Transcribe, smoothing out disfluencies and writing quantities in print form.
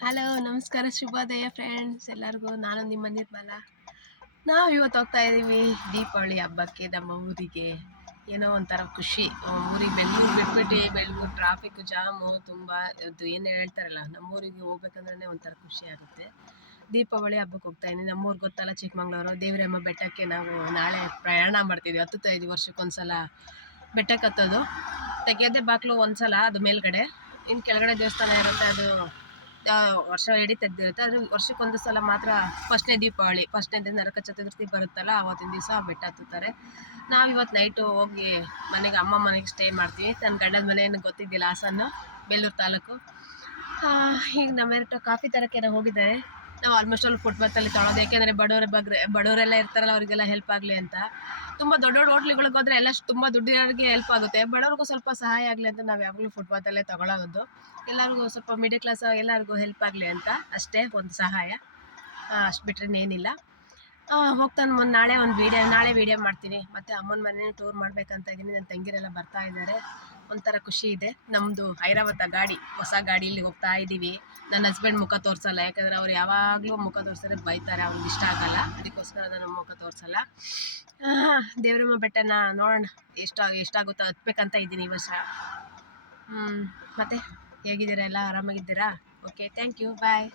Hello, ನಮಸ್ಕಾರ, ಶುಭೋದಯ friends ಎಲ್ಲರಿಗೂ. ನಾನು ನಿಮ್ಮ ನಿರ್ಮಲ. ನಾವು ಇವತ್ತು ಹೋಗ್ತಾ ಇದ್ದೀವಿ ದೀಪಾವಳಿ ಹಬ್ಬಕ್ಕೆ ನಮ್ಮ ಊರಿಗೆ. ಏನೋ ಒಂಥರ ಖುಷಿ. ಊರಿಗೆ ಬೆಂಗಳೂರು ಬಿಟ್ಬಿಟ್ಟು ಬೆಂಗಳೂರು ಟ್ರಾಫಿಕ್ ಜಾಮು ತುಂಬ. ಅದು ಏನು ಹೇಳ್ತಾರಲ್ಲ, ನಮ್ಮೂರಿಗೆ ಹೋಗ್ಬೇಕಂದ್ರೆ ಒಂಥರ ಖುಷಿ ಆಗುತ್ತೆ. ದೀಪಾವಳಿ ಹಬ್ಬಕ್ಕೆ ಹೋಗ್ತಾ ಇದ್ದೀನಿ. ನಮ್ಮೂರು ಗೊತ್ತಲ್ಲ, ಚಿಕ್ಕಮಂಗ್ಳೂರು ದೇವರಮ್ಮ ಬೆಟ್ಟಕ್ಕೆ ನಾವು ನಾಳೆ ಪ್ರಯಾಣ ಮಾಡ್ತಿದ್ವಿ. 5 ವರ್ಷಕ್ಕೊಂದ್ಸಲ ಬೆಟ್ಟಕ್ಕೆ ಹತ್ತೋದು. ತೆಗೆಯೋದೇ ಬಾಗಿಲು ಒಂದ್ಸಲ, ಅದು ಮೇಲ್ಗಡೆ. ಇನ್ನು ಕೆಳಗಡೆ ದೇವಸ್ಥಾನ ಇರುತ್ತೆ, ಅದು ವರ್ಷ ಇಡೀ ತೆಗ್ದಿರುತ್ತೆ. ಆದರೆ ವರ್ಷಕ್ಕೊಂದು ಸಲ ಮಾತ್ರ ಫಸ್ಟ್ನೇ ದೀಪಾವಳಿ, ಫಸ್ಟ್ನೇ ದಿನ ನರಕ ಚತುರ್ಥಿ ಬರುತ್ತಲ್ಲ, ಆವತ್ತಿನ ದಿವಸ ಬೆಟ್ಟ ಹತ್ತುತ್ತಾರೆ. ನಾವು ಇವತ್ತು ನೈಟು ಹೋಗಿ ಮನೆಗೆ, ಅಮ್ಮ ಮನೆಗೆ ಸ್ಟೇ ಮಾಡ್ತೀವಿ. ನನ್ನ ಗಂಡನ ಮನೆ ಏನೂ ಗೊತ್ತಿದ್ದಿಲ್ಲ, ಹಾಸನ್ನು, ಬೇಲೂರು ತಾಲೂಕು. ಈಗ ನಮ್ಮೆರಟು ಕಾಫಿ ತರಕ್ಕೆ ಹೋಗಿದ್ದಾರೆ. ನಾವು ಆಲ್ಮೋಸ್ಟ್ ಅಲ್ಲಿ ಫುಟ್ಪಾತಲ್ಲಿ ತೊಳೋದು, ಯಾಕೆಂದರೆ ಬಡವರೆಲ್ಲ ಇರ್ತಾರಲ್ಲ, ಅವರಿಗೆಲ್ಲ ಹೆಲ್ಪ್ ಆಗಲಿ ಅಂತ. ತುಂಬ ದೊಡ್ಡ ದೊಡ್ಡ ಹೋಟ್ಲುಗಳಿಗೆ ಹೋದರೆ ಎಲ್ಲ ತುಂಬ ದುಡ್ಡಿರೋರಿಗೆ ಹೆಲ್ಪ್ ಆಗುತ್ತೆ, ಬಡವ್ರಿಗೂ ಸ್ವಲ್ಪ ಸಹಾಯ ಆಗಲಿ ಅಂತ ನಾವು ಯಾವಾಗಲೂ ಫುಟ್ಪಾತಲ್ಲೇ ತೊಗೊಳೋದು. ಎಲ್ಲರಿಗೂ ಸ್ವಲ್ಪ ಮಿಡಲ್ ಕ್ಲಾಸ್ ಎಲ್ಲರಿಗೂ ಹೆಲ್ಪ್ ಆಗಲಿ ಅಂತ ಅಷ್ಟೇ, ಒಂದು ಸಹಾಯ. ಅಷ್ಟು ಬಿಟ್ಟರೆ ಏನಿಲ್ಲ. ಹೋಗ್ತಾನೆ ನಾಳೆ ವೀಡಿಯೋ ಮಾಡ್ತೀನಿ. ಮತ್ತು ಅಮ್ಮನ ಮನೆ ಟೂರ್ ಮಾಡ್ಬೇಕಂತ ಇದ್ದೀನಿ. ನನ್ನ ತಂಗಿರೆಲ್ಲ ಬರ್ತಾ ಇದ್ದಾರೆ. ಒಂಥರ ಖುಷಿ ಇದೆ. ನಮ್ಮದು ಐರಾವತ ಗಾಡಿ, ಹೊಸ ಗಾಡೀಲಿ ಹೋಗ್ತಾ ಇದ್ದೀವಿ. ನನ್ನ ಹಸ್ಬೆಂಡ್ ಮುಖ ತೋರಿಸಲ್ಲ, ಯಾಕಂದರೆ ಅವ್ರು ಯಾವಾಗಲೂ ಮುಖ ತೋರಿಸಿದ್ರೆ ಬೈತಾರೆ, ಅವ್ರಿಗೆ ಇಷ್ಟ ಆಗಲ್ಲ. ಅದಕ್ಕೋಸ್ಕರ ನಾನು ಮುಖ ತೋರಿಸಲ್ಲ. ದೇವರಮ್ಮ ಬೆಟ್ಟನ ನೋಡೋಣ, ಎಷ್ಟಾಗುತ್ತೋ ಹತ್ಬೇಕಂತ ಇದ್ದೀನಿ ಈ ವರ್ಷ. ಮತ್ತು ಹೇಗಿದ್ದೀರಾ? ಎಲ್ಲ ಆರಾಮಾಗಿದ್ದೀರಾ? Okay, thank you, bye.